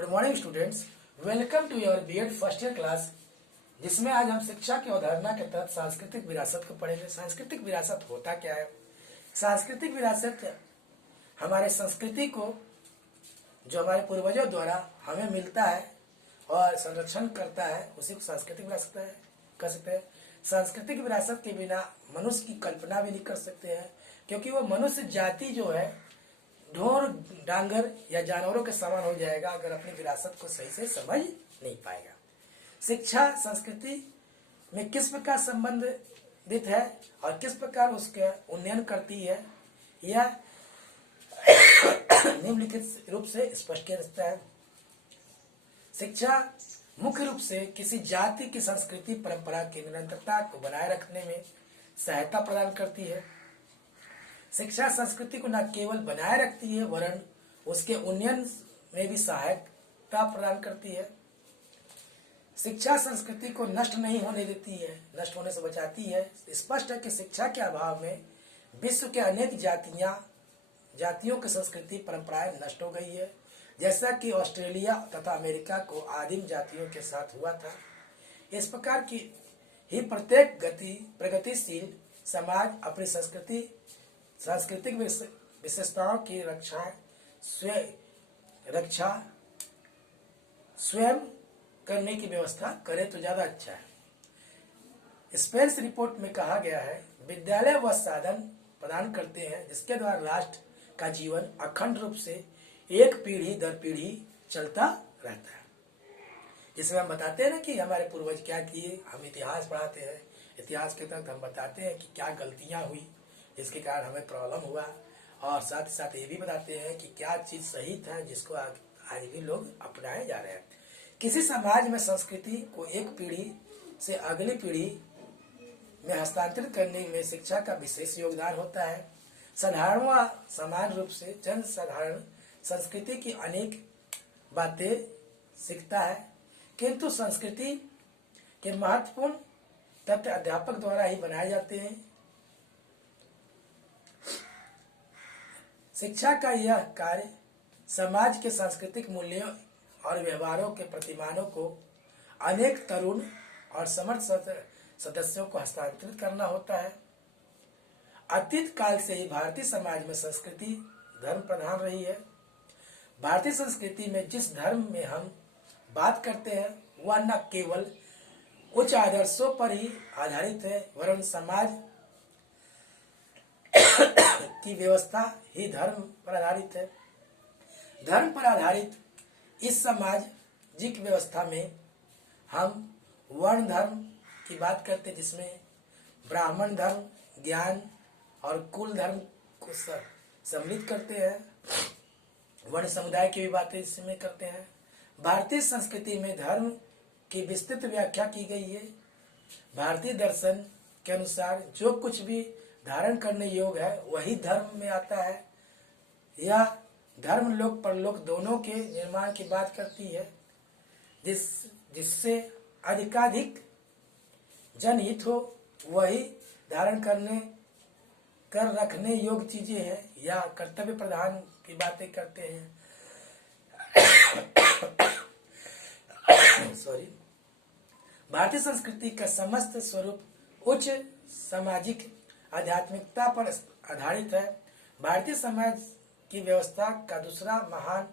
Good morning students, welcome to your BEd first year class, जिसमें आज हम शिक्षा की अवधारणा के तहत सांस्कृतिक विरासत को पढ़ेंगे। सांस्कृतिक विरासत होता क्या है? सांस्कृतिक विरासत हमारे संस्कृति को जो हमारे पूर्वजों द्वारा हमें मिलता है और संरक्षण करता है, उसी को सांस्कृतिक विरासत कह सकते हैं। सांस्कृतिक विरासत के बिना मनुष्य की कल्पना भी नहीं कर सकते हैं, क्योंकि वो मनुष्य जाति जो है ढोर डांगर या जानवरों के समान हो जाएगा अगर अपनी विरासत को सही से समझ नहीं पाएगा। शिक्षा संस्कृति में किस प्रकार संबंधित है और किस प्रकार उसके उन्नयन करती है, यह निम्नलिखित रूप से स्पष्ट किया जाता है। शिक्षा मुख्य रूप से किसी जाति की संस्कृति परंपरा की निरंतरता को बनाए रखने में सहायता प्रदान करती है। शिक्षा संस्कृति को न केवल बनाए रखती है वरन उसके उन्नयन में भी सहायता प्रदान करती है। शिक्षा संस्कृति को नष्ट नहीं होने देती है, नष्ट होने से बचाती है। स्पष्ट है कि शिक्षा के अभाव में विश्व के अनेक जातियों की संस्कृति परंपराएं नष्ट हो गई है, जैसा कि ऑस्ट्रेलिया तथा अमेरिका को आदिम जातियों के साथ हुआ था। इस प्रकार की ही प्रत्येक प्रगतिशील समाज अपनी सांस्कृतिक विशेषताओं की रक्षा स्वयं करने की व्यवस्था करे तो ज्यादा अच्छा है। स्पेस रिपोर्ट में कहा गया है, विद्यालय वह साधन प्रदान करते हैं जिसके द्वारा राष्ट्र का जीवन अखंड रूप से एक पीढ़ी दर पीढ़ी चलता रहता है। जिसमें हम बताते हैं ना कि हमारे पूर्वज क्या किए, हम इतिहास पढ़ाते हैं, इतिहास के तहत हम बताते हैं कि क्या गलतियां हुई जिसके कारण हमें प्रॉब्लम हुआ, और साथ ही साथ ये भी बताते हैं कि क्या चीज सही था जिसको आज भी लोग अपनाए जा रहे हैं। किसी समाज में संस्कृति को एक पीढ़ी से अगली पीढ़ी में हस्तांतरित करने में शिक्षा का विशेष योगदान होता है। साधारण व समान रूप से जन साधारण संस्कृति की अनेक बातें सीखता है, किंतु संस्कृति के महत्वपूर्ण तथ्य अध्यापक द्वारा ही बनाए जाते हैं। शिक्षा का यह कार्य समाज के सांस्कृतिक मूल्यों और व्यवहारों के प्रतिमानों को अनेक तरुण और समर्थ सदस्यों को हस्तांतरित करना होता है। अतीत काल से ही भारतीय समाज में संस्कृति धर्म प्रधान रही है। भारतीय संस्कृति में जिस धर्म में हम बात करते हैं वह न केवल उच्च आदर्शों पर ही आधारित है वरन समाज की व्यवस्था ही धर्म पर आधारित है। धर्म पर आधारित इस सामाजिक व्यवस्था में हम वर्ण धर्म की बात करते हैं, जिसमें ब्राह्मण धर्म, ज्ञान और कुल धर्म को सम्मिलित करते हैं। वर्ण समुदाय की भी बातें इसमें करते हैं। भारतीय संस्कृति में धर्म की विस्तृत व्याख्या की गई है। भारतीय दर्शन के अनुसार जो कुछ भी धारण करने योग्य है वही धर्म में आता है। यह धर्म लोक परलोक दोनों के निर्माण की बात करती है, जिससे अधिकाधिक जनहित हो वही धारण कर रखने योग्य चीजें हैं या कर्तव्य प्रधान की बातें करते हैं। भारतीय संस्कृति का समस्त स्वरूप उच्च सामाजिक आध्यात्मिकता पर आधारित है। भारतीय समाज की व्यवस्था का दूसरा महान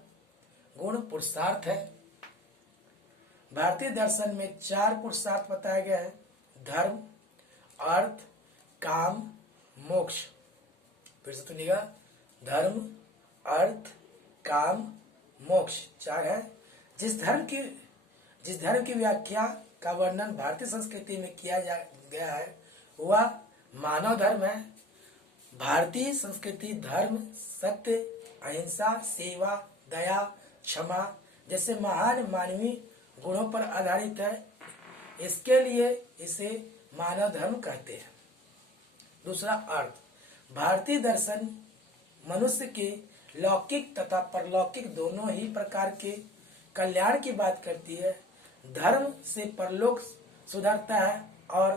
गुण पुरुषार्थ है। भारतीय दर्शन में 4 पुरुषार्थ बताया गया है: धर्म, अर्थ, काम, मोक्ष। फिर से सुनिएगा, धर्म, अर्थ, काम, मोक्ष 4 है। जिस धर्म की व्याख्या का वर्णन भारतीय संस्कृति में किया गया है वह मानव धर्म है। भारतीय संस्कृति धर्म, सत्य, अहिंसा, सेवा, दया, क्षमा जैसे महान मानवीय गुणों पर आधारित है। इसके लिए इसे मानव धर्म कहते हैं। दूसरा, अर्थ। भारतीय दर्शन मनुष्य के लौकिक तथा परलौकिक दोनों ही प्रकार के कल्याण की बात करती है। धर्म से परलोक सुधरता है और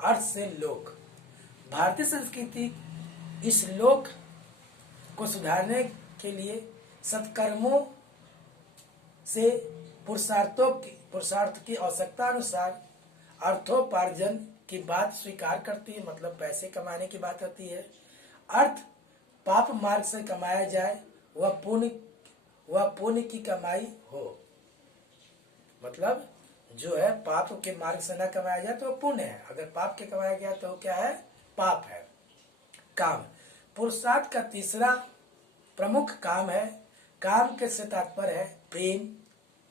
अर्थ से लोक। भारतीय संस्कृति इस लोक को सुधारने के लिए सत्कर्मों से पुरुषार्थ की आवश्यकता अनुसार अर्थोपार्जन की बात स्वीकार करती है, मतलब पैसे कमाने की बात होती है। अर्थ पाप मार्ग से कमाया जाए, वह पुण्य की कमाई हो, मतलब जो है पाप के मार्ग से न कमाया जाए तो वो पुण्य है, अगर पाप के कमाया गया तो क्या है, पाप है। काम पुरुषार्थ का तीसरा प्रमुख काम है। काम के से तात्पर्य है प्रेम,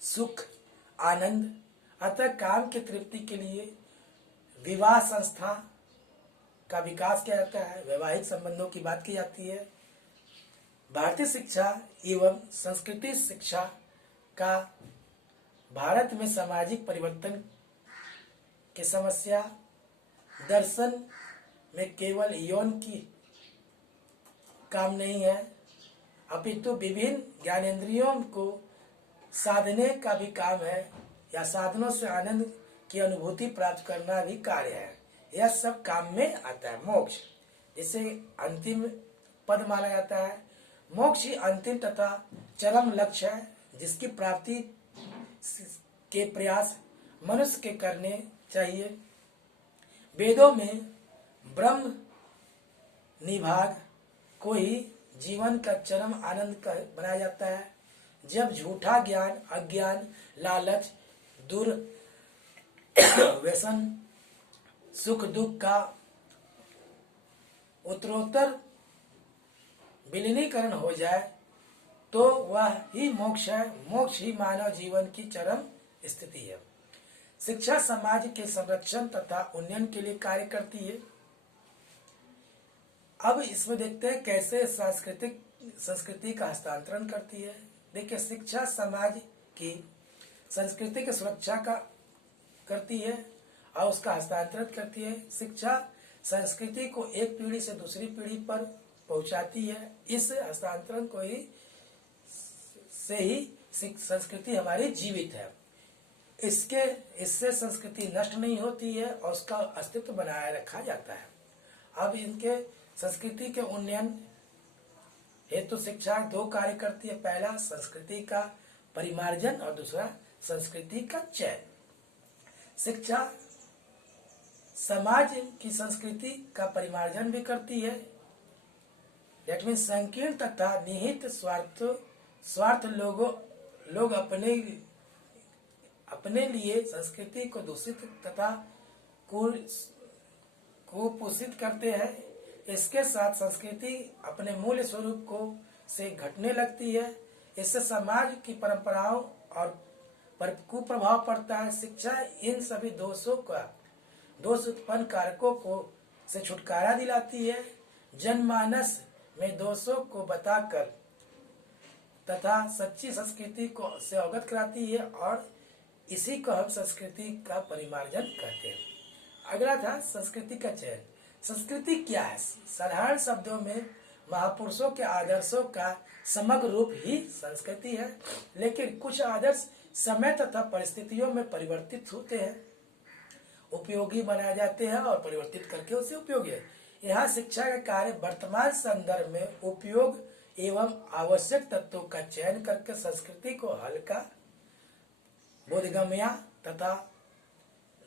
सुख, आनंद। अतः काम की तृप्ति के लिए विवाह संस्था का विकास किया जाता है, वैवाहिक संबंधों की बात की जाती है। भारतीय शिक्षा एवं संस्कृति शिक्षा का भारत में सामाजिक परिवर्तन की समस्या दर्शन में केवल यौन की काम नहीं है, अपितु विभिन्न ज्ञानेंद्रियों को साधने का भी काम है, या साधनों से आनंद की अनुभूति प्राप्त करना भी कार्य है। यह सब काम में आता है। मोक्ष, इसे अंतिम पद माना जाता है। मोक्ष ही अंतिम तथा चरम लक्ष्य है, जिसकी प्राप्ति के प्रयास मनुष्य के करने चाहिए। वेदों में ब्रह्म निभाग को ही जीवन का चरम आनंद बनाया जाता है। जब झूठा ज्ञान, अज्ञान, लालच, व्यसन, सुख दुख का उत्तरोत्तर विलीनीकरण हो जाए तो वह ही मोक्ष है। मोक्ष ही मानव जीवन की चरम स्थिति है। शिक्षा समाज के संरक्षण तथा उन्नयन के लिए कार्य करती है। अब इसमें देखते हैं कैसे संस्कृति का हस्तांतरण करती है। देखिए, शिक्षा समाज की संस्कृति की सुरक्षा का करती है और उसका हस्तांतरण करती है। शिक्षा संस्कृति को एक पीढ़ी से दूसरी पीढ़ी पर पहुंचाती है। इस हस्तांतरण को ही संस्कृति हमारी जीवित है। इससे संस्कृति नष्ट नहीं होती है और उसका अस्तित्व बनाए रखा जाता है। अब इनके संस्कृति के उन्नयन हेतु शिक्षा दो कार्य करती है। पहला संस्कृति का परिमार्जन और दूसरा संस्कृति का चयन। शिक्षा समाज की संस्कृति का परिमार्जन भी करती है। दैट मीन्स संकीर्ण तथा निहित स्वार्थ लोग अपने लिए संस्कृति को दूषित तथा कुपोषित करते हैं। इसके साथ संस्कृति अपने मूल स्वरूप को से घटने लगती है। इससे समाज की परंपराओं और कुप्रभाव पड़ता है। शिक्षा इन सभी दोष उत्पन्न कारकों को से छुटकारा दिलाती है, जनमानस में दोषों को बताकर तथा सच्ची संस्कृति को से अवगत कराती है, और इसी को हम संस्कृति का परिमार्जन कहते हैं। अगला था संस्कृति का चयन। संस्कृति क्या है? साधारण शब्दों में महापुरुषों के आदर्शों का समग्र रूप ही संस्कृति है, लेकिन कुछ आदर्श समय तथा परिस्थितियों में परिवर्तित होते हैं, उपयोगी बनाए जाते हैं और परिवर्तित करके उसे उपयोगी है। यहाँ शिक्षा का कार्य वर्तमान संदर्भ में उपयोग एवं आवश्यक तत्वों का चयन करके संस्कृति को हल्का, बोधगम्य तथा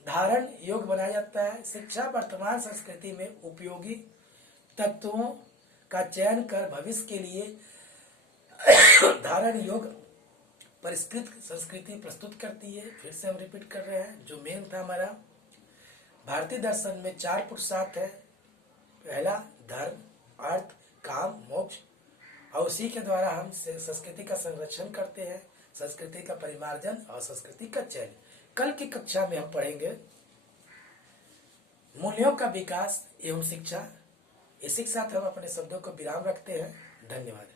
धारण योग्य बनाया जाता है। शिक्षा वर्तमान संस्कृति में उपयोगी तत्वों का चयन कर भविष्य के लिए धारण योग्य परिष्कृत संस्कृति प्रस्तुत करती है। फिर से हम रिपीट कर रहे हैं, जो मेन था हमारा भारतीय दर्शन में 4 पुरुषार्थ है। पहला धर्म, अर्थ, काम, मोक्ष, और उसी के द्वारा हम संस्कृति का संरक्षण करते हैं, संस्कृति का परिमार्जन और संस्कृति का चयन। कल की कक्षा में हम पढ़ेंगे मूल्यों का विकास एवं शिक्षा। इसी के साथ हम अपने शब्दों को विराम रखते हैं। धन्यवाद।